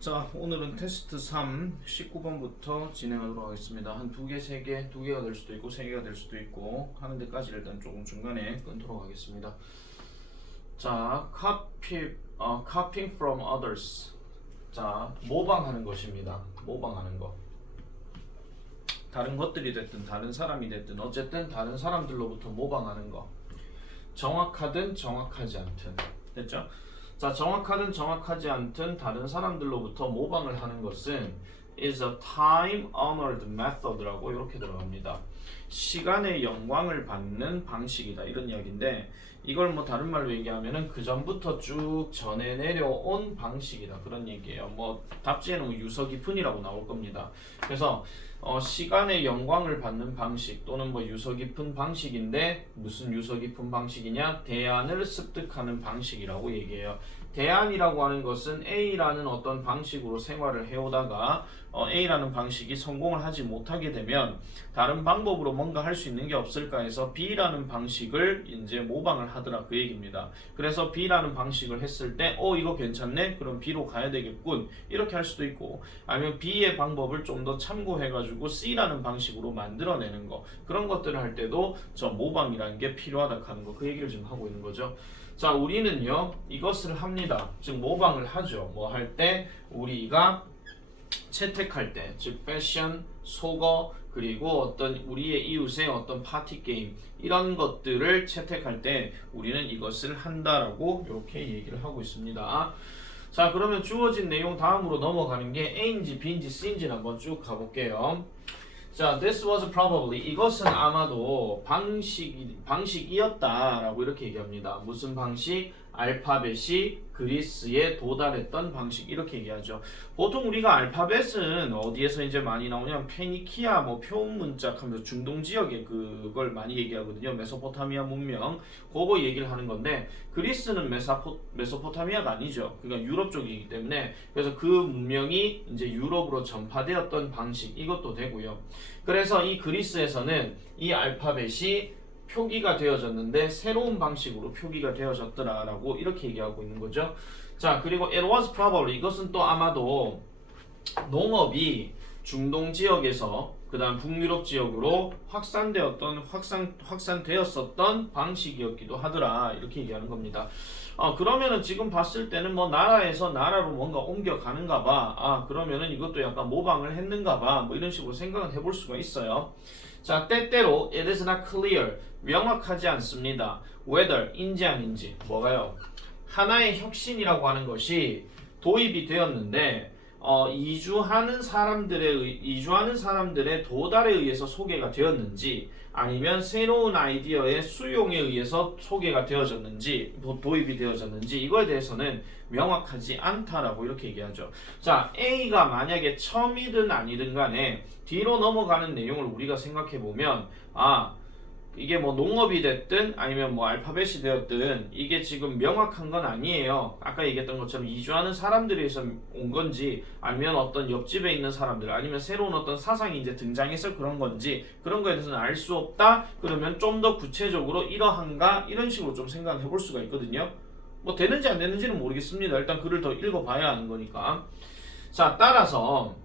자, 오늘은 테스트 3 19번부터 진행하도록 하겠습니다. 한 두 개, 세 개, 두 개가 될 수도 있고 세 개가 될 수도 있고 하는 데까지 일단 조금 중간에 끊도록 하겠습니다. 자, copying from others. 자, 모방하는 것입니다. 모방하는 거. 다른 것들이 됐든 다른 사람이 됐든 어쨌든 다른 사람들로부터 모방하는 거. 정확하든 정확하지 않든. 됐죠? 자, 정확하든 정확하지 않든 다른 사람들로부터 모방을 하는 것은 is a time-honored method라고 이렇게 들어갑니다. 시간의 영광을 받는 방식이다 이런 이야기인데 이걸 뭐 다른 말로 얘기하면은 그 전부터 쭉 전해 내려온 방식이다 그런 얘기예요. 뭐 답지에는 뭐 유서 깊은이라고 나올 겁니다. 그래서 시간의 영광을 받는 방식 또는 뭐 유서 깊은 방식인데 무슨 유서 깊은 방식이냐? 대안을 습득하는 방식이라고 얘기해요. 대안이라고 하는 것은 A라는 어떤 방식으로 생활을 해오다가 A라는 방식이 성공을 하지 못하게 되면 다른 방법으로 뭔가 할 수 있는 게 없을까 해서 B라는 방식을 이제 모방을 하더라 그 얘기입니다. 그래서 B라는 방식을 했을 때 이거 괜찮네? 그럼 B로 가야 되겠군 이렇게 할 수도 있고 아니면 B의 방법을 좀 더 참고해가지고 C라는 방식으로 만들어내는 거 그런 것들을 할 때도 저 모방이라는 게 필요하다 하는 거 그 얘기를 지금 하고 있는 거죠. 자, 우리는요 이것을 합니다. 즉 모방을 하죠. 뭐 할 때 우리가 채택할 때, 즉 패션, 속어 그리고 어떤 우리의 이웃의 어떤 파티 게임 이런 것들을 채택할 때 우리는 이것을 한다라고 이렇게 얘기를 하고 있습니다. 자, 그러면 주어진 내용 다음으로 넘어가는 게 A인지 B인지 C인지 한번 쭉 가볼게요. 자, this was probably 이것은 아마도 방식이었다라고 이렇게 얘기합니다. 무슨 방식? 알파벳이 그리스에 도달했던 방식 이렇게 얘기하죠. 보통 우리가 알파벳은 어디에서 이제 많이 나오냐면 페니키아 뭐 표문짝 하면서 중동 지역에 그걸 많이 얘기하거든요. 메소포타미아 문명 그거 얘기를 하는 건데 그리스는 메소포타미아가 아니죠. 그러니까 유럽 쪽이기 때문에 그래서 그 문명이 이제 유럽으로 전파되었던 방식 이것도 되고요. 그래서 이 그리스에서는 이 알파벳이 표기가 되어졌는데 새로운 방식으로 표기가 되어졌더라라고 이렇게 얘기하고 있는 거죠. 자, 그리고 it was probably 이것은 또 아마도 농업이 중동 지역에서 그 다음 북유럽 지역으로 확산되었었던 방식이었기도 하더라 이렇게 얘기하는 겁니다. 그러면은 지금 봤을 때는 뭐 나라에서 나라로 뭔가 옮겨가는가 봐. 그러면은 이것도 약간 모방을 했는가 봐. 뭐 이런 식으로 생각을 해볼 수가 있어요. 자, 때때로 it is not clear 명확하지 않습니다. whether 인지 아닌지 뭐가요? 하나의 혁신이라고 하는 것이 도입이 되었는데 이주하는 사람들의 도달에 의해서 소개가 되었는지 아니면 새로운 아이디어의 수용에 의해서 소개가 되어졌는지 도입이 되어졌는지 이거에 대해서는 명확하지 않다라고 이렇게 얘기하죠. 자, A가 만약에 처음이든 아니든 간에 뒤로 넘어가는 내용을 우리가 생각해 보면 이게 뭐 농업이 됐든 아니면 뭐 알파벳이 되었든 이게 지금 명확한 건 아니에요. 아까 얘기했던 것처럼 이주하는 사람들에 의해서 온 건지 아니면 어떤 옆집에 있는 사람들 아니면 새로운 어떤 사상이 이제 등장해서 그런 건지 그런 거에 대해서는 알 수 없다. 그러면 좀 더 구체적으로 이러한가 이런 식으로 좀 생각해 볼 수가 있거든요. 뭐 되는지 안 되는지는 모르겠습니다. 일단 글을 더 읽어봐야 하는 거니까. 자, 따라서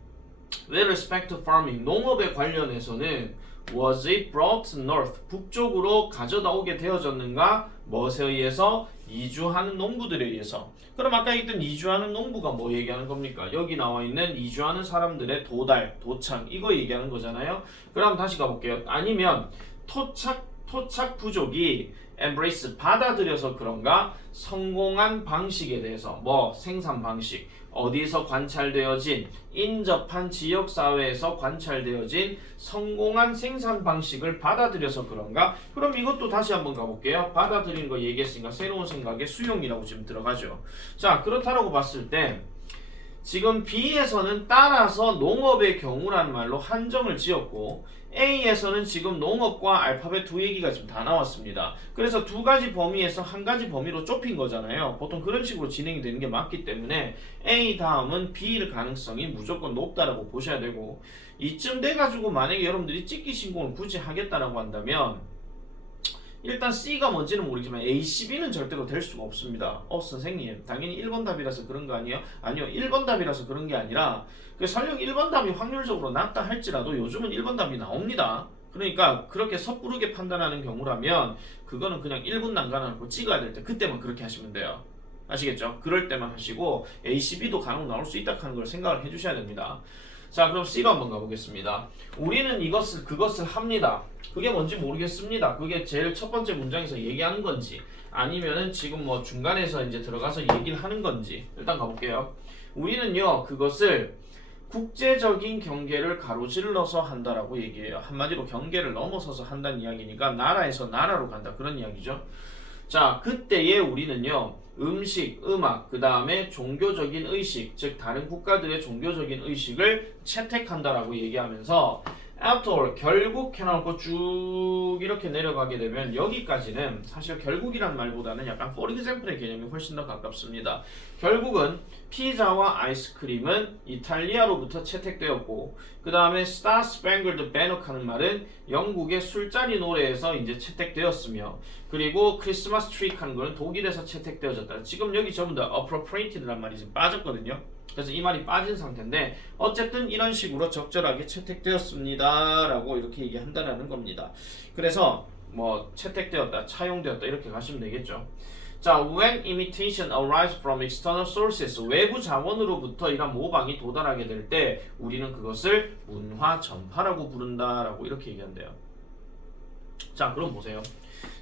with respect to farming 농업에 관련해서는 was it brought north 북쪽으로 가져다 오게 되어졌는가? 무엇에 의해서? 이주하는 농부들에 의해서. 그럼 아까 있던 이주하는 농부가 뭐 얘기하는 겁니까? 여기 나와 있는 이주하는 사람들의 도착 이거 얘기하는 거잖아요. 그럼 다시 가볼게요. 아니면 토착 부족이 embrace 받아들여서 그런가? 성공한 방식에 대해서 뭐 생산 방식 어디서 관찰되어진 인접한 지역사회에서 관찰되어진 성공한 생산 방식을 받아들여서 그런가? 그럼 이것도 다시 한번 가볼게요. 받아들이는 거 얘기했으니까 새로운 생각의 수용이라고 지금 들어가죠. 자, 그렇다라고 봤을 때 지금 B에서는 따라서 농업의 경우라는 말로 한정을 지었고 A에서는 지금 농업과 알파벳 두 얘기가 지금 다 나왔습니다. 그래서 두 가지 범위에서 한 가지 범위로 좁힌 거잖아요. 보통 그런 식으로 진행이 되는 게 맞기 때문에 A 다음은 B일 가능성이 무조건 높다라고 보셔야 되고 이쯤 돼가지고 만약에 여러분들이 찍기 신공을 굳이 하겠다라고 한다면 일단 C가 뭔지는 모르지만 A, C, B는 절대로 될 수가 없습니다. 선생님 당연히 1번 답이라서 그런 거 아니에요? 아니요, 1번 답이라서 그런 게 아니라 설령 1번 답이 확률적으로 낮다 할지라도 요즘은 1번 답이 나옵니다. 그러니까 그렇게 섣부르게 판단하는 경우라면 그거는 그냥 1분 난간하고 찍어야 될 때 그때만 그렇게 하시면 돼요. 아시겠죠? 그럴 때만 하시고 A, C, B도 간혹 나올 수 있다 하는 걸 생각을 해주셔야 됩니다. 자, 그럼 C로 한번 가보겠습니다. 우리는 그것을 합니다. 그게 뭔지 모르겠습니다. 그게 제일 첫 번째 문장에서 얘기하는 건지 아니면은 지금 뭐 중간에서 이제 들어가서 얘기를 하는 건지 일단 가볼게요. 우리는요 그것을 국제적인 경계를 가로질러서 한다라고 얘기해요. 한마디로 경계를 넘어서서 한다는 이야기니까 나라에서 나라로 간다 그런 이야기죠. 자, 그때에 우리는요 음식, 음악, 그 다음에 종교적인 의식, 즉 다른 국가들의 종교적인 의식을 채택한다라고 얘기하면서 after all, 결국 해놓고 쭉 이렇게 내려가게 되면 여기까지는 사실 결국이란 말보다는 약간 for example의 개념이 훨씬 더 가깝습니다. 결국은 피자와 아이스크림은 이탈리아로부터 채택되었고 그 다음에 Star Spangled Banner 하는 말은 영국의 술자리 노래에서 이제 채택되었으며 그리고 크리스마스 트리 하는 거는 독일에서 채택되어졌다. 지금 여기 전부 다 appropriated란 말이 지금 빠졌거든요. 그래서 이 말이 빠진 상태인데 어쨌든 이런 식으로 적절하게 채택되었습니다 라고 이렇게 얘기한다라는 겁니다. 그래서 뭐 채택되었다, 차용되었다 이렇게 가시면 되겠죠. 자, when imitation arises from external sources, 외부 자원으로부터 이런 모방이 도달하게 될 때 우리는 그것을 문화 전파라고 부른다라고 이렇게 얘기한대요. 자, 그럼 보세요.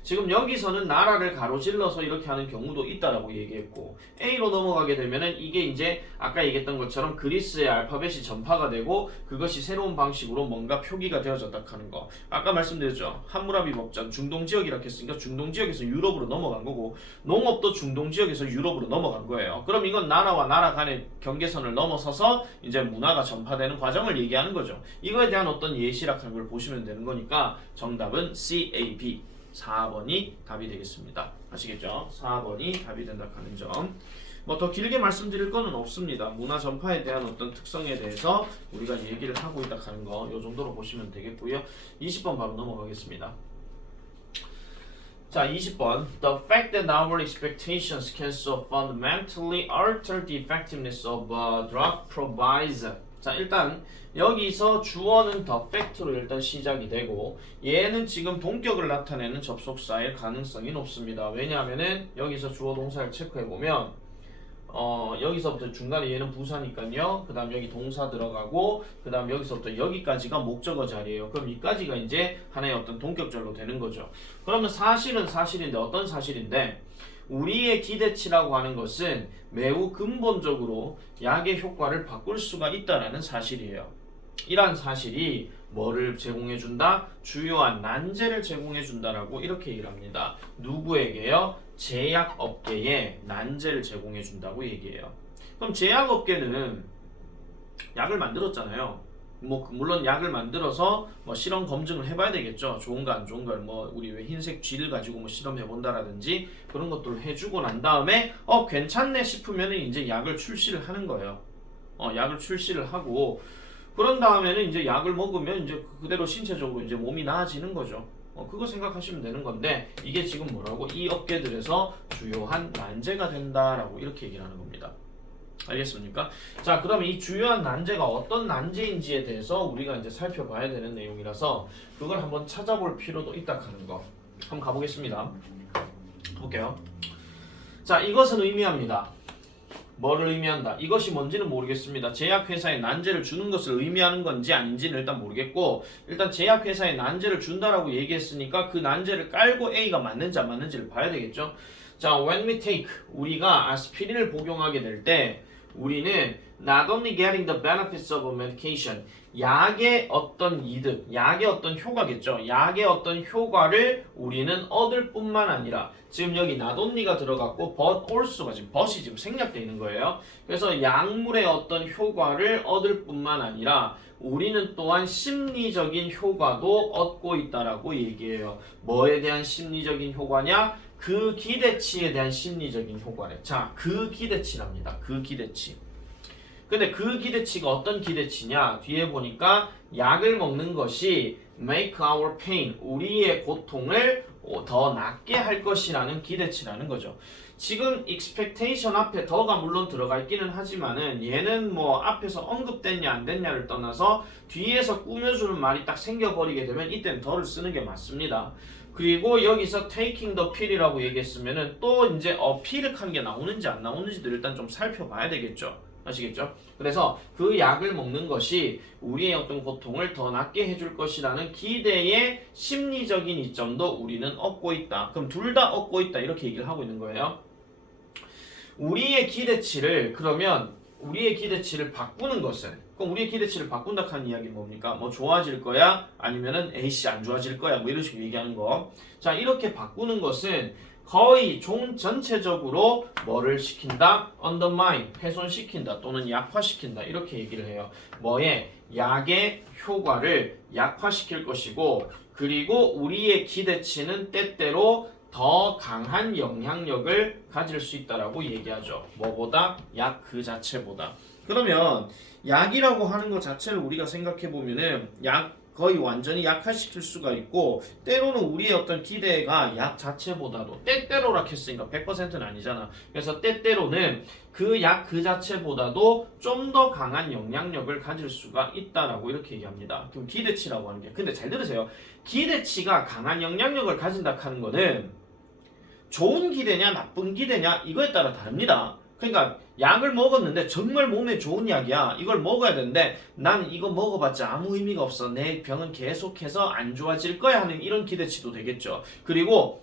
지금 여기서는 나라를 가로질러서 이렇게 하는 경우도 있다라고 얘기했고 A로 넘어가게 되면은 이게 이제 아까 얘기했던 것처럼 그리스의 알파벳이 전파가 되고 그것이 새로운 방식으로 뭔가 표기가 되어졌다 하는 거. 아까 말씀드렸죠. 함무라비 법전 중동 지역이라고 했으니까 중동 지역에서 유럽으로 넘어간 거고 농업도 중동 지역에서 유럽으로 넘어간 거예요. 그럼 이건 나라와 나라 간의 경계선을 넘어서서 이제 문화가 전파되는 과정을 얘기하는 거죠. 이거에 대한 어떤 예시라는 걸 보시면 되는 거니까 정답은 CAB 4번이 답이 되겠습니다. 아시겠죠? 4번이 답이 된다 하는 점. 뭐 더 길게 말씀드릴 거는 없습니다. 문화 전파에 대한 어떤 특성에 대해서 우리가 얘기를 하고 있다 하는 거 이 정도로 보시면 되겠고요. 20번 바로 넘어가겠습니다. 자, 20번. The fact that our expectations can so fundamentally alter the effectiveness of a drug provides. 자, 일단 여기서 주어는 the fact로 일단 시작이 되고 얘는 지금 동격을 나타내는 접속사일 가능성이 높습니다. 왜냐하면은 여기서 주어 동사를 체크해보면 여기서부터 중간에 얘는 부사니까요. 그 다음 여기 동사 들어가고 그 다음 여기서부터 여기까지가 목적어 자리예요. 그럼 이까지가 이제 하나의 어떤 동격절로 되는 거죠. 그러면 사실은 사실인데 어떤 사실인데 우리의 기대치라고 하는 것은 매우 근본적으로 약의 효과를 바꿀 수가 있다는 사실이에요. 이러한 사실이 뭐를 제공해준다? 주요한 난제를 제공해준다라고 이렇게 얘기를 합니다. 누구에게요? 제약업계에 난제를 제공해준다고 얘기해요. 그럼 제약업계는 약을 만들었잖아요. 뭐 물론 약을 만들어서 뭐 실험 검증을 해봐야 되겠죠. 좋은가 안 좋은가 뭐 우리 왜 흰색 쥐를 가지고 뭐 실험해본다라든지 그런 것들을 해주고 난 다음에 괜찮네 싶으면은 이제 약을 출시를 하는 거예요. 약을 출시를 하고 그런 다음에는 이제 약을 먹으면 이제 그대로 신체적으로 이제 몸이 나아지는 거죠. 그거 생각하시면 되는 건데 이게 지금 뭐라고 이 업계들에서 주요한 난제가 된다라고 이렇게 얘기를 하는 겁니다. 알겠습니까? 자, 그러면 이 주요한 난제가 어떤 난제인지에 대해서 우리가 이제 살펴봐야 되는 내용이라서 그걸 한번 찾아볼 필요도 있다 하는 거. 한번 가보겠습니다. 볼게요. 자, 이것은 의미합니다. 뭐를 의미한다? 이것이 뭔지는 모르겠습니다. 제약회사에 난제를 주는 것을 의미하는 건지 아닌지는 일단 모르겠고 일단 제약회사에 난제를 준다라고 얘기했으니까 그 난제를 깔고 A가 맞는지 안 맞는지를 봐야 되겠죠. 자, when we take 우리가 아스피린을 복용하게 될 때 우리는 not only getting the benefits of a medication 약의 어떤 이득, 약의 어떤 효과겠죠. 약의 어떤 효과를 우리는 얻을 뿐만 아니라 지금 여기 not only가 들어갔고 but also가 지금 but이 지금 생략되어 있는 거예요. 그래서 약물의 어떤 효과를 얻을 뿐만 아니라 우리는 또한 심리적인 효과도 얻고 있다라고 얘기해요. 뭐에 대한 심리적인 효과냐? 그 기대치에 대한 심리적인 효과래. 자, 그 기대치랍니다. 그 기대치. 근데 그 기대치가 어떤 기대치냐? 뒤에 보니까 약을 먹는 것이 make our pain, 우리의 고통을 더 낫게 할 것이라는 기대치라는 거죠. 지금 expectation 앞에 더가 물론 들어가 있기는 하지만은 얘는 뭐 앞에서 언급됐냐 안 됐냐를 떠나서 뒤에서 꾸며주는 말이 딱 생겨버리게 되면 이때는 더를 쓰는 게 맞습니다. 그리고 여기서 taking the pill이라고 얘기했으면은 또 이제 필을 한 게 나오는지 안 나오는지도 일단 좀 살펴봐야 되겠죠. 아시겠죠? 그래서 그 약을 먹는 것이 우리의 어떤 고통을 더 낫게 해줄 것이라는 기대의 심리적인 이점도 우리는 얻고 있다. 그럼 둘 다 얻고 있다. 이렇게 얘기를 하고 있는 거예요. 우리의 기대치를 바꾸는 것은, 그럼 우리의 기대치를 바꾼다 하는 이야기는 뭡니까? 뭐 좋아질 거야? 아니면은 에이씨 안 좋아질 거야? 뭐 이런 식으로 얘기하는 거. 자, 이렇게 바꾸는 것은 거의 전체적으로 뭐를 시킨다? undermine, 훼손시킨다 또는 약화시킨다 이렇게 얘기를 해요. 약의 효과를 약화시킬 것이고, 그리고 우리의 기대치는 때때로 더 강한 영향력을 가질 수 있다라고 얘기하죠. 뭐보다? 약 그 자체보다. 그러면 약이라고 하는 것 자체를 우리가 생각해 보면은 거의 완전히 약화시킬 수가 있고, 때로는 우리의 어떤 기대가 약 자체보다도, 때때로라 했으니까 100%는 아니잖아. 그래서 때때로는 그 약 그 자체보다도 좀 더 강한 영향력을 가질 수가 있다라고 이렇게 얘기합니다. 그럼 기대치라고 하는 게, 근데 잘 들으세요. 기대치가 강한 영향력을 가진다 하는 거는 좋은 기대냐 나쁜 기대냐 이거에 따라 다릅니다. 그러니까 약을 먹었는데 정말 몸에 좋은 약이야. 이걸 먹어야 되는데 나는 이거 먹어봤자 아무 의미가 없어. 내 병은 계속해서 안 좋아질 거야 하는 이런 기대치도 되겠죠. 그리고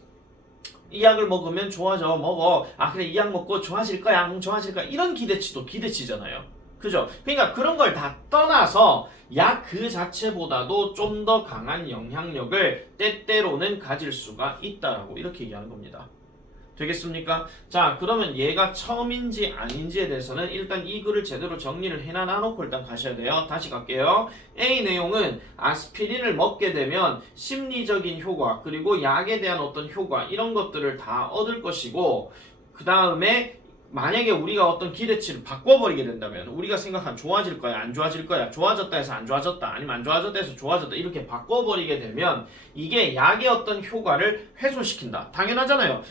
이 약을 먹으면 좋아져. 먹어. 아 그래 이 약 먹고 좋아질 거야. 좋아질 거야. 이런 기대치도 기대치잖아요. 그죠? 그러니까 그런 걸 다 떠나서 약 그 자체보다도 좀 더 강한 영향력을 때때로는 가질 수가 있다라고 이렇게 얘기하는 겁니다. 되겠습니까? 자, 그러면 얘가 처음인지 아닌지에 대해서는 일단 이 글을 제대로 정리를 해놔놓고 일단 가셔야 돼요. 다시 갈게요. A 내용은 아스피린을 먹게 되면 심리적인 효과 그리고 약에 대한 어떤 효과 이런 것들을 다 얻을 것이고, 그 다음에 만약에 우리가 어떤 기대치를 바꿔버리게 된다면 우리가 생각한 좋아질 거야 안 좋아질 거야 좋아졌다 해서 안 좋아졌다 아니면 안 좋아졌다 해서 좋아졌다 이렇게 바꿔버리게 되면 이게 약의 어떤 효과를 훼손시킨다. 당연하잖아요.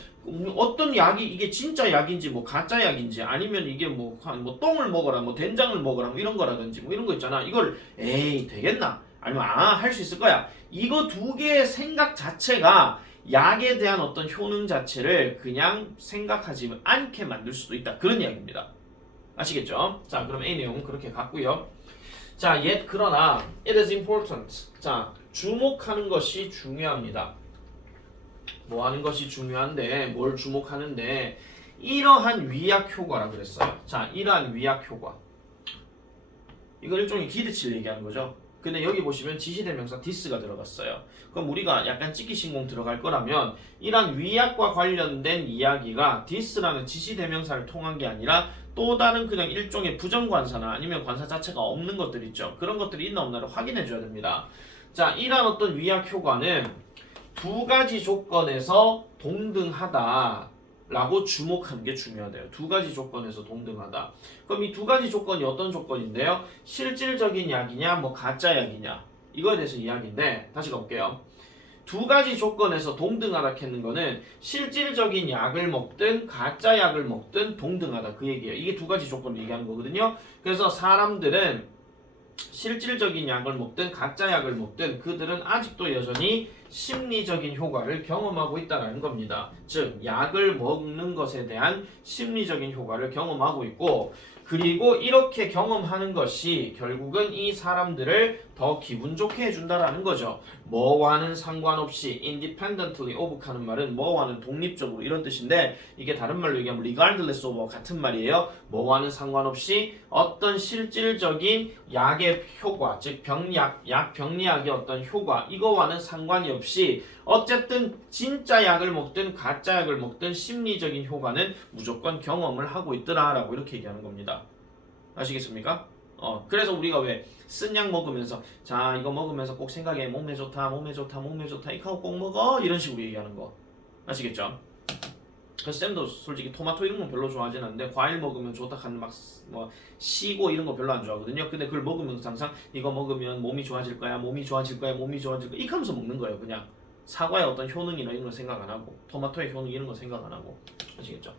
어떤 약이 이게 진짜 약인지 뭐 가짜 약인지 아니면 이게 뭐 똥을 먹어라 뭐 된장을 먹어라 뭐 이런 거라든지 뭐 이런 거 있잖아. 이걸 에이 되겠나 아니면 할 수 있을 거야 이거 두 개의 생각 자체가 약에 대한 어떤 효능 자체를 그냥 생각하지 않게 만들 수도 있다. 그런 이야기입니다. 아시겠죠? 자, 그럼 A 내용은 그렇게 갔고요. 자, yet 그러나 it is important. 자, 주목하는 것이 중요합니다. 뭐 하는 것이 중요한데 뭘 주목하는데 이러한 위약 효과라 그랬어요. 자, 이러한 위약 효과. 이거 일종의 기대치를 얘기하는 거죠. 근데 여기 보시면 지시대명사 this가 들어갔어요. 그럼 우리가 약간 찍기 신공 들어갈 거라면 이런 위약과 관련된 이야기가 this라는 지시대명사를 통한 게 아니라 또 다른 그냥 일종의 부정관사나 아니면 관사 자체가 없는 것들 있죠. 그런 것들이 있나 없나를 확인해 줘야 됩니다. 자, 이러한 어떤 위약 효과는 두 가지 조건에서 동등하다 라고 주목하는 게 중요하대요. 두 가지 조건에서 동등하다. 그럼 이 두 가지 조건이 어떤 조건인데요? 실질적인 약이냐 뭐 가짜 약이냐 이거에 대해서 이야기인데 다시 가볼게요. 두 가지 조건에서 동등하다 했는 거는 실질적인 약을 먹든 가짜 약을 먹든 동등하다 그 얘기예요. 이게 두 가지 조건을 얘기하는 거거든요. 그래서 사람들은 실질적인 약을 먹든 가짜 약을 먹든 그들은 아직도 여전히 심리적인 효과를 경험하고 있다는 겁니다. 즉 약을 먹는 것에 대한 심리적인 효과를 경험하고 있고, 그리고 이렇게 경험하는 것이 결국은 이 사람들을 더 기분 좋게 해준다라는 거죠. 뭐와는 상관없이 independently of 하는 말은 뭐와는 독립적으로 이런 뜻인데 이게 다른 말로 얘기하면 regardless of 같은 말이에요. 뭐와는 상관없이 어떤 실질적인 약의 효과, 즉 병리약의 어떤 효과 이거와는 상관이 없이 어쨌든 진짜 약을 먹든 가짜 약을 먹든 심리적인 효과는 무조건 경험을 하고 있더라라고 이렇게 얘기하는 겁니다. 아시겠습니까? 그래서 우리가 왜 쓴 약 먹으면서 자 이거 먹으면서 꼭 생각해 몸에 좋다 이거 꼭 먹어 이런 식으로 얘기하는 거 아시겠죠? 그래서 쌤도 솔직히 토마토 이런 건 별로 좋아하진 않는데 과일 먹으면 좋다 하는 막 뭐 시고 이런 거 별로 안 좋아하거든요. 근데 그걸 먹으면서 항상 이거 먹으면 몸이 좋아질 거야 이렇게 하면서 먹는 거예요. 그냥 사과의 어떤 효능이나 이런 거 생각 안 하고 토마토의 효능 이런 거 생각 안 하고 아시겠죠?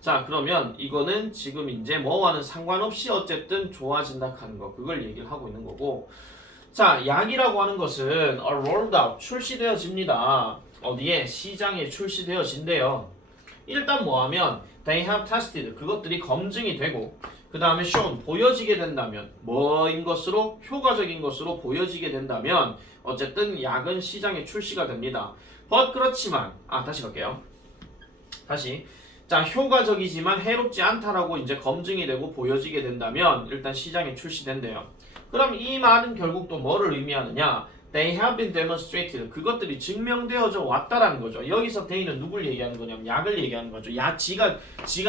자 그러면 이거는 지금 이제 뭐와는 상관없이 어쨌든 좋아진다 하는 거 그걸 얘기를 하고 있는 거고 자 약이라고 하는 것은 rolled out 출시되어집니다. 어디에? 시장에 출시되어진대요. 일단 뭐하면 they have tested 그것들이 검증이 되고 그 다음에 shown 보여지게 된다면 뭐인 것으로 효과적인 것으로 보여지게 된다면 어쨌든 약은 시장에 출시가 됩니다. but 그렇지만 다시 갈게요. 다시 자 효과적이지만 해롭지 않다라고 이제 검증이 되고 보여지게 된다면 일단 시장에 출시된대요. 그럼 이 말은 결국 또 뭐를 의미하느냐? They have been demonstrated. 그것들이 증명되어져 왔다라는 거죠. 여기서 they는 누굴 얘기하는 거냐면 약을 얘기하는 거죠. 지가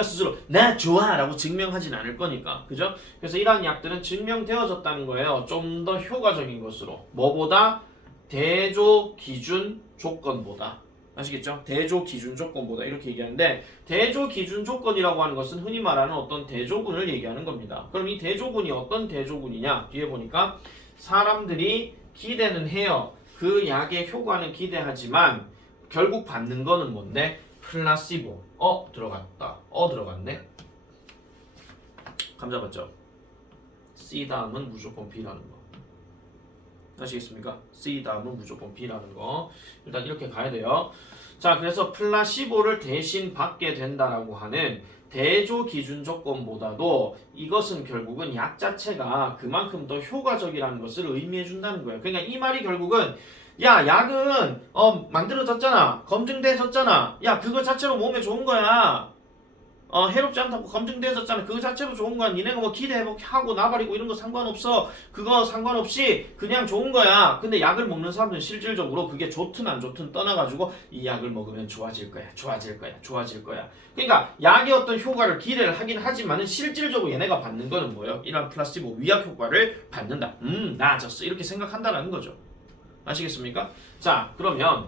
스스로 나 좋아라고 증명하진 않을 거니까. 그죠? 그래서 이러한 약들은 증명되어졌다는 거예요. 좀 더 효과적인 것으로. 뭐보다? 대조 기준 조건보다. 아시겠죠? 대조 기준 조건보다 이렇게 얘기하는데 대조 기준 조건이라고 하는 것은 흔히 말하는 어떤 대조군을 얘기하는 겁니다. 그럼 이 대조군이 어떤 대조군이냐? 뒤에 보니까 사람들이 기대는 해요. 그 약의 효과는 기대하지만 결국 받는 거는 뭔데? 플라시보. 들어갔다. 들어갔네. 감 잡았죠? C 다음은 무조건 B라는 거. 아시겠습니까? C 다음은 무조건 B라는 거. 일단 이렇게 가야 돼요. 자, 그래서 플라시보를 대신 받게 된다라고 하는 대조 기준 조건보다도 이것은 결국은 약 자체가 그만큼 더 효과적이라는 것을 의미해 준다는 거예요. 그러니까 이 말이 결국은 야, 약은 만들어졌잖아. 검증돼졌잖아. 야, 그거 자체로 몸에 좋은 거야. 해롭지 않다고 검증되어졌잖아. 그거 자체로 좋은 거야. 니네가 뭐 기대하고 나발이고 이런 거 상관없어. 그거 상관없이 그냥 좋은 거야. 근데 약을 먹는 사람들은 실질적으로 그게 좋든 안 좋든 떠나가지고 이 약을 먹으면 좋아질 거야. 좋아질 거야. 좋아질 거야. 그러니까 약의 어떤 효과를 기대를 하긴 하지만은 실질적으로 얘네가 받는 거는 뭐예요? 이런 플라시보 위약 효과를 받는다. 나아졌어. 이렇게 생각한다라는 거죠. 아시겠습니까? 자, 그러면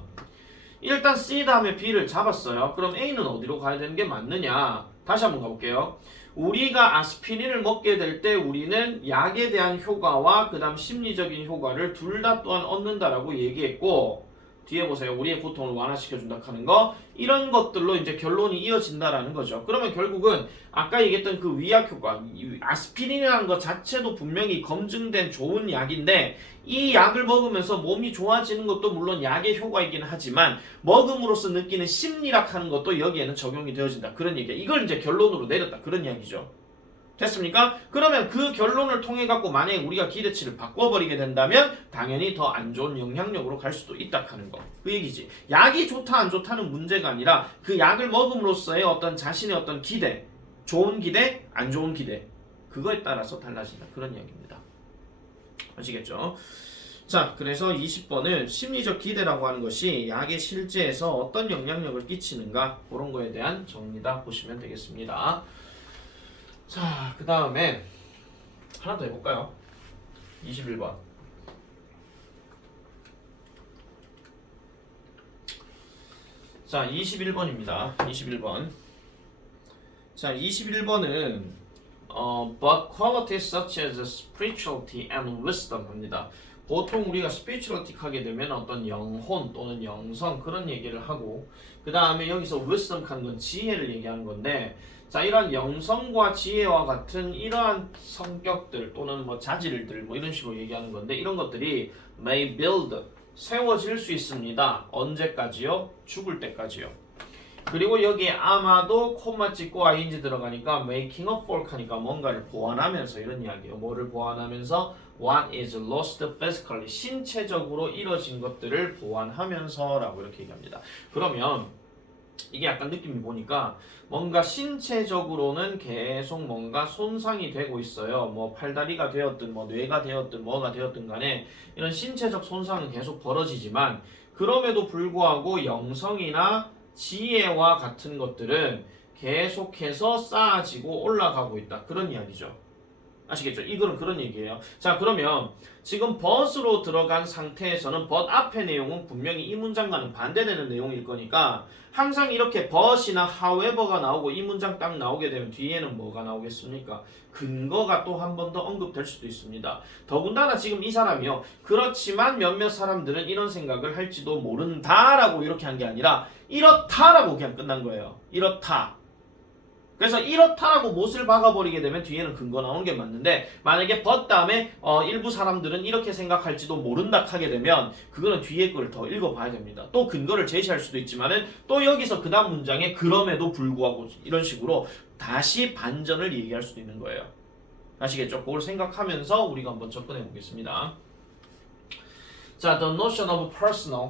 일단 C 다음에 B를 잡았어요. 그럼 A는 어디로 가야 되는 게 맞느냐? 다시 한번 가볼게요. 우리가 아스피린을 먹게 될 때 우리는 약에 대한 효과와 그 다음 심리적인 효과를 둘 다 또한 얻는다라고 얘기했고 뒤에 보세요. 우리의 고통을 완화시켜준다 하는 거 이런 것들로 이제 결론이 이어진다라는 거죠. 그러면 결국은 아까 얘기했던 그 위약 효과 아스피린이라는 것 자체도 분명히 검증된 좋은 약인데 이 약을 먹으면서 몸이 좋아지는 것도 물론 약의 효과이긴 하지만 먹음으로써 느끼는 심리락 하는 것도 여기에는 적용이 되어진다. 그런 얘기야. 이걸 이제 결론으로 내렸다. 그런 이야기죠. 됐습니까? 그러면 그 결론을 통해 갖고 만약에 우리가 기대치를 바꿔버리게 된다면 당연히 더 안 좋은 영향력으로 갈 수도 있다 하는 거. 그 얘기지. 약이 좋다 안 좋다는 문제가 아니라 그 약을 먹음으로써의 어떤 자신의 어떤 기대, 좋은 기대, 안 좋은 기대 그거에 따라서 달라진다. 그런 이야기입니다. 아시겠죠? 자, 그래서 20번은 심리적 기대라고 하는 것이 약의 실제에서 어떤 영향력을 끼치는가 그런 거에 대한 정리다 보시면 되겠습니다. 자, 그 다음에 하나 더 해볼까요? 21번. 자, 21번입니다. 21번. 자, 21번은 but qualities such as spirituality and wisdom 합니다. 보통 우리가 spirituality 하게 되면 어떤 영혼 또는 영성 그런 얘기를 하고 그 다음에 여기서 wisdom 하는 건 지혜를 얘기하는 건데 자, 이러한 영성과 지혜와 같은 이러한 성격들 또는 뭐 자질들 뭐 이런 식으로 얘기하는 건데 이런 것들이 may build 세워질 수 있습니다. 언제까지요? 죽을 때까지요. 그리고 여기에 아마도 콤마 찍고 ing 들어가니까 making a fork 하니까 뭔가를 보완하면서 이런 이야기예요. 뭐를 보완하면서 what is lost physically 신체적으로 이뤄진 것들을 보완하면서 라고 이렇게 얘기합니다. 그러면 이게 약간 느낌이 보니까 뭔가 신체적으로는 계속 뭔가 손상이 되고 있어요. 뭐 팔다리가 되었든 뭐 뇌가 되었든 뭐가 되었든 간에 이런 신체적 손상은 계속 벌어지지만 그럼에도 불구하고 영성이나 지혜와 같은 것들은 계속해서 쌓아지고 올라가고 있다. 그런 이야기죠. 아시겠죠? 이거는 그런 얘기예요. 자, 그러면 지금 but으로 들어간 상태에서는 but 앞의 내용은 분명히 이 문장과는 반대되는 내용일 거니까 항상 이렇게 but이나 however가 나오고 이 문장 딱 나오게 되면 뒤에는 뭐가 나오겠습니까? 근거가 또 한 번 더 언급될 수도 있습니다. 더군다나 지금 이 사람이요. 그렇지만 몇몇 사람들은 이런 생각을 할지도 모른다라고 이렇게 한 게 아니라 이렇다라고 그냥 끝난 거예요. 이렇다. 그래서 이렇다라고 못을 박아버리게 되면 뒤에는 근거 나오는 게 맞는데 만약에 but 다음에 일부 사람들은 이렇게 생각할지도 모른다 하게 되면 그거는 뒤에 걸 더 읽어봐야 됩니다. 또 근거를 제시할 수도 있지만은 또 여기서 그 다음 문장에 그럼에도 불구하고 이런 식으로 다시 반전을 얘기할 수도 있는 거예요. 아시겠죠? 그걸 생각하면서 우리가 한번 접근해 보겠습니다. 자, the notion of personal.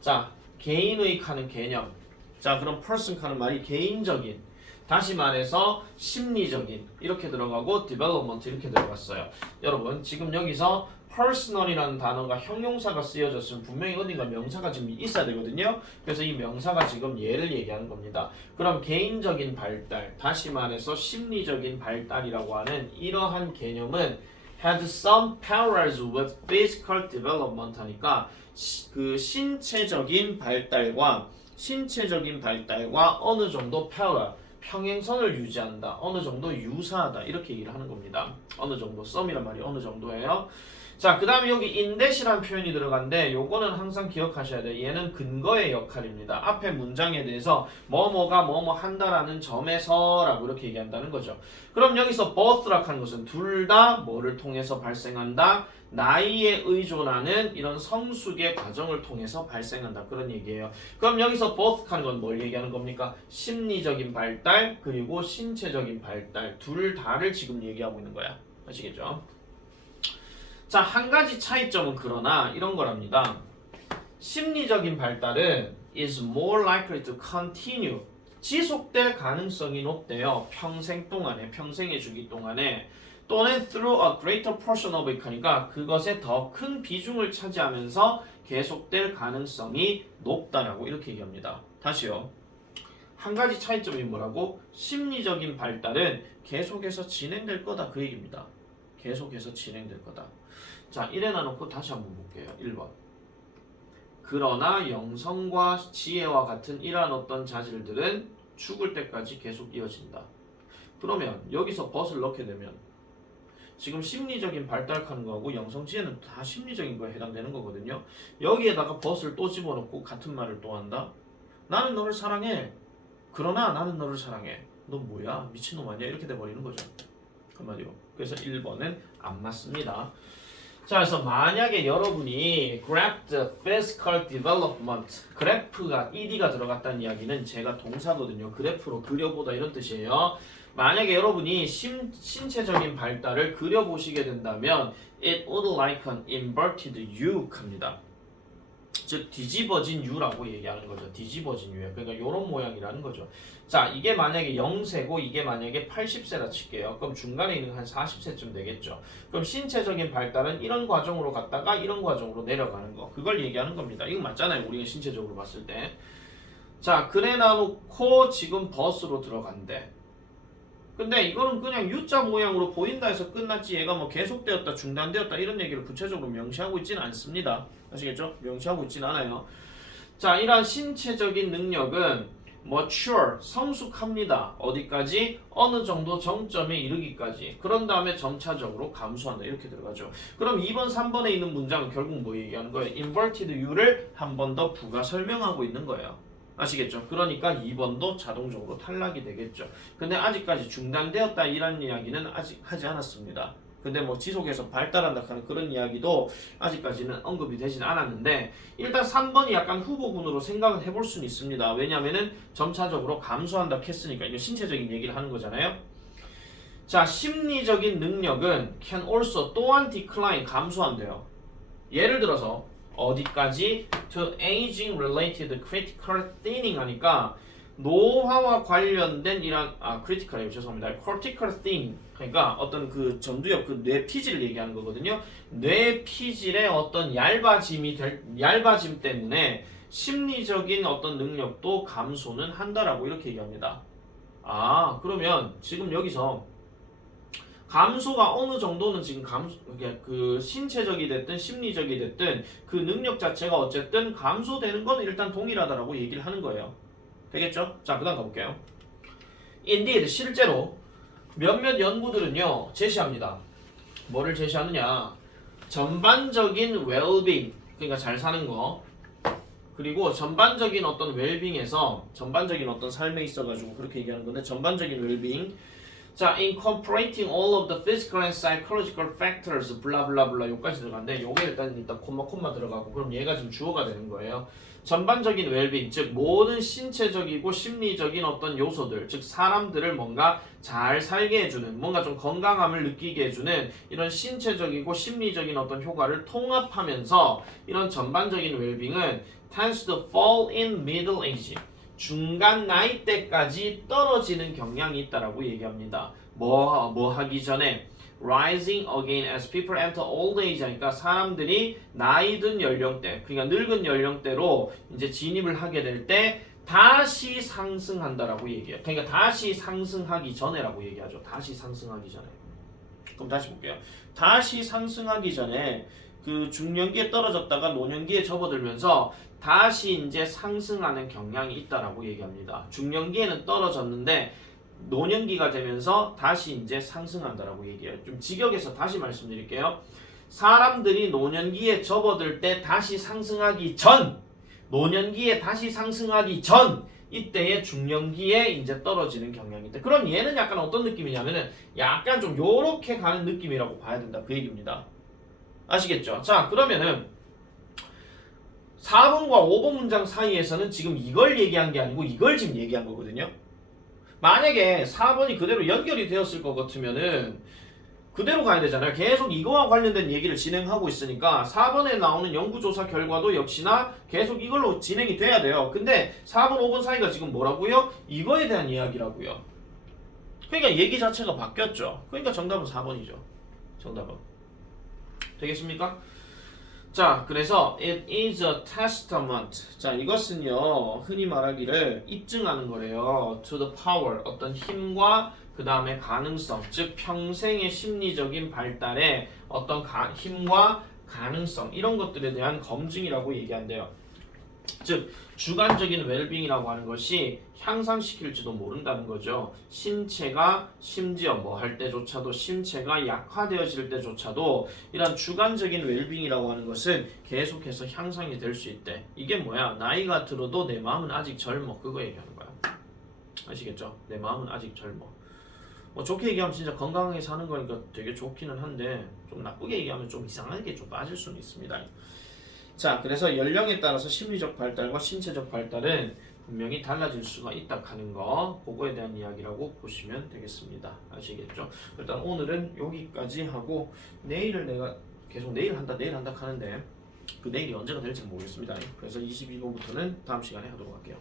자, 개인의하는 개념. 자, 그럼 person 하는 말이 개인적인, 다시 말해서 심리적인 이렇게 들어가고 development 이렇게 들어갔어요. 여러분 지금 여기서 personal이라는 단어가 형용사가 쓰여졌으면 분명히 어딘가 명사가 지금 있어야 되거든요. 그래서 이 명사가 지금 얘를 얘기하는 겁니다. 그럼 개인적인 발달, 다시 말해서 심리적인 발달이라고 하는 이러한 개념은 had some parallels with physical development 하니까 그 신체적인 발달과 어느 정도 parallel, 평행선을 유지한다. 어느 정도 유사하다. 이렇게 얘기를 하는 겁니다. 어느 정도, some이란 말이 어느 정도예요. 자, 그 다음에 여기 in that이라는 표현이 들어간데 요거는 항상 기억하셔야 돼요. 얘는 근거의 역할입니다. 앞에 문장에 대해서 뭐뭐가 뭐뭐 한다라는 점에서 라고 이렇게 얘기한다는 거죠. 그럼 여기서 both라고 하는 것은 둘 다 뭐를 통해서 발생한다? 나이에 의존하는 이런 성숙의 과정을 통해서 발생한다. 그런 얘기예요. 그럼 여기서 both 하는 건 뭘 얘기하는 겁니까? 심리적인 발달 그리고 신체적인 발달 둘 다를 지금 얘기하고 있는 거야. 아시겠죠? 자, 한 가지 차이점은 그러나 이런 거랍니다. 심리적인 발달은 is more likely to continue. 지속될 가능성이 높대요. 평생 동안에, 평생의 주기 동안에 또는 through a greater portion of it 하니까 그것에 더 큰 비중을 차지하면서 계속될 가능성이 높다라고 이렇게 얘기합니다. 다시요. 한 가지 차이점이 뭐라고? 심리적인 발달은 계속해서 진행될 거다 그 얘기입니다. 계속해서 진행될 거다. 자, 이래 놔놓고 다시 한번 볼게요. 1번. 그러나 영성과 지혜와 같은 이러한 어떤 자질들은 죽을 때까지 계속 이어진다. 그러면 여기서 벗을 넣게 되면 지금 심리적인 발달하는 거하고 영성 지혜는 다 심리적인 거에 해당되는 거거든요. 여기에다가 벗을 또 집어넣고 같은 말을 또 한다. 나는 너를 사랑해. 그러나 나는 너를 사랑해. 너 뭐야? 미친놈 아니야? 이렇게 돼버리는 거죠. 한마디로. 그래서 1번은 안 맞습니다. 자, 그래서 만약에 여러분이 graph the physical development, 그래프가 ed가 들어갔다는 이야기는 제가 동사거든요. 그래프로 그려보다 이런 뜻이에요. 만약에 여러분이 신체적인 발달을 그려보시게 된다면 it would like an inverted U 합니다. 즉 뒤집어진 U라고 얘기하는 거죠. 뒤집어진 U예요. 그러니까 이런 모양이라는 거죠. 자, 이게 만약에 0세고 이게 만약에 80세라 칠게요. 그럼 중간에 있는 한 40세쯤 되겠죠. 그럼 신체적인 발달은 이런 과정으로 갔다가 이런 과정으로 내려가는 거. 그걸 얘기하는 겁니다. 이거 맞잖아요. 우리가 신체적으로 봤을 때. 자, 그래 놔놓고 지금 버스로 들어간대. 근데 이거는 그냥 U자 모양으로 보인다 해서 끝났지 얘가 뭐 계속되었다 중단되었다 이런 얘기를 구체적으로 명시하고 있지는 않습니다. 아시겠죠? 명시하고 있지는 않아요. 자, 이러한 신체적인 능력은 mature, 성숙합니다. 어디까지? 어느 정도 정점에 이르기까지. 그런 다음에 점차적으로 감소한다. 이렇게 들어가죠. 그럼 2번, 3번에 있는 문장은 결국 뭐 얘기하는 거예요? inverted U를 한 번 더 부가 설명하고 있는 거예요. 아시겠죠? 그러니까 2번도 자동적으로 탈락이 되겠죠. 근데 아직까지 중단되었다 이런 이야기는 아직 하지 않았습니다. 근데 뭐 지속해서 발달한다 하는 그런 이야기도 아직까지는 언급이 되진 않았는데 일단 3번이 약간 후보군으로 생각을 해볼 수는 있습니다. 왜냐면은 점차적으로 감소한다 했으니까 이거 신체적인 얘기를 하는 거잖아요. 자, 심리적인 능력은 can also 또한 decline 감소한대요. 예를 들어서 어디까지? To aging related critical thinning 하니까 노화와 관련된 이런 critical이에요. 죄송합니다. cortical thinning 그러니까 어떤 그 전두엽 그 뇌 피질을 얘기하는 거거든요. 뇌 피질의 어떤 얇아짐 때문에 심리적인 어떤 능력도 감소는 한다라고 이렇게 얘기합니다. 그러면 지금 여기서 감소가 어느 정도는 지금 그 신체적이 됐든 심리적이 됐든 그 능력 자체가 어쨌든 감소되는 건 일단 동일하다라고 얘기를 하는 거예요. 되겠죠? 자, 그다음 가볼게요. Indeed, 실제로 몇몇 연구들은요 제시합니다. 뭐를 제시하느냐? 전반적인 well-being, 그러니까 잘 사는 거, 그리고 전반적인 어떤 웰빙에서 전반적인 어떤 삶에 있어가지고 그렇게 얘기하는 건데 전반적인 웰빙. 자, incorporating all of the physical and psychological factors, 블라블라블라 요까지 들어가는데 요게 일단 콤마 들어가고 그럼 얘가 지금 주어가 되는 거예요. 전반적인 웰빙, 즉 모든 신체적이고 심리적인 어떤 요소들, 즉 사람들을 뭔가 잘 살게 해주는, 뭔가 좀 건강함을 느끼게 해주는 이런 신체적이고 심리적인 어떤 효과를 통합하면서 이런 전반적인 웰빙은 tends to fall in middle age, 중간 나이대까지 떨어지는 경향이 있다라고 얘기합니다. 뭐 하기 전에 rising again as people enter old age 하니까 사람들이 나이 든 연령대, 그러니까 늙은 연령대로 이제 진입을 하게 될 때 다시 상승한다라고 얘기해요. 그러니까 다시 상승하기 전에라고 얘기하죠. 다시 상승하기 전에. 그럼 다시 볼게요. 다시 상승하기 전에 그 중년기에 떨어졌다가 노년기에 접어들면서 다시 이제 상승하는 경향이 있다라고 얘기합니다. 중년기에는 떨어졌는데 노년기가 되면서 다시 이제 상승한다라고 얘기해요. 좀 직역해서 다시 말씀드릴게요. 사람들이 노년기에 접어들 때 다시 상승하기 전, 노년기에 다시 상승하기 전, 이때의 중년기에 이제 떨어지는 경향이 있다. 그럼 얘는 약간 어떤 느낌이냐면은 약간 좀 요렇게 가는 느낌이라고 봐야 된다. 그 얘기입니다. 아시겠죠? 자, 그러면은 4번과 5번 문장 사이에서는 지금 이걸 얘기한 게 아니고 이걸 지금 얘기한 거거든요. 만약에 4번이 그대로 연결이 되었을 것 같으면은 그대로 가야 되잖아요. 계속 이거와 관련된 얘기를 진행하고 있으니까 4번에 나오는 연구조사 결과도 역시나 계속 이걸로 진행이 돼야 돼요. 근데 4번, 5번 사이가 지금 뭐라고요? 이거에 대한 이야기라고요. 그러니까 얘기 자체가 바뀌었죠. 그러니까 정답은 4번이죠. 정답은. 되겠습니까? 자, 그래서 it is a testament. 자, 이것은요 흔히 말하기를 입증하는 거래요. to the power, 어떤 힘과 그 다음에 가능성, 즉 평생의 심리적인 발달에 어떤 힘과 가능성, 이런 것들에 대한 검증이라고 얘기한대요. 즉 주관적인 웰빙이라고 하는 것이 향상시킬지도 모른다는 거죠. 신체가 심지어 뭐 할 때조차도 신체가 약화되어질 때조차도 이런 주관적인 웰빙이라고 하는 것은 계속해서 향상이 될 수 있대. 이게 뭐야? 나이가 들어도 내 마음은 아직 젊어. 그거 얘기하는 거야. 아시겠죠? 내 마음은 아직 젊어. 뭐 좋게 얘기하면 진짜 건강하게 사는 거니까 되게 좋기는 한데 좀 나쁘게 얘기하면 좀 이상하게 좀 빠질 수는 있습니다. 자, 그래서 연령에 따라서 심리적 발달과 신체적 발달은 분명히 달라질 수가 있다 하는 거, 그거에 대한 이야기라고 보시면 되겠습니다. 아시겠죠? 일단 오늘은 여기까지 하고 내일을 내가 계속 내일 한다 하는데 그 내일이 언제가 될지 모르겠습니다. 그래서 22번부터는 다음 시간에 하도록 할게요.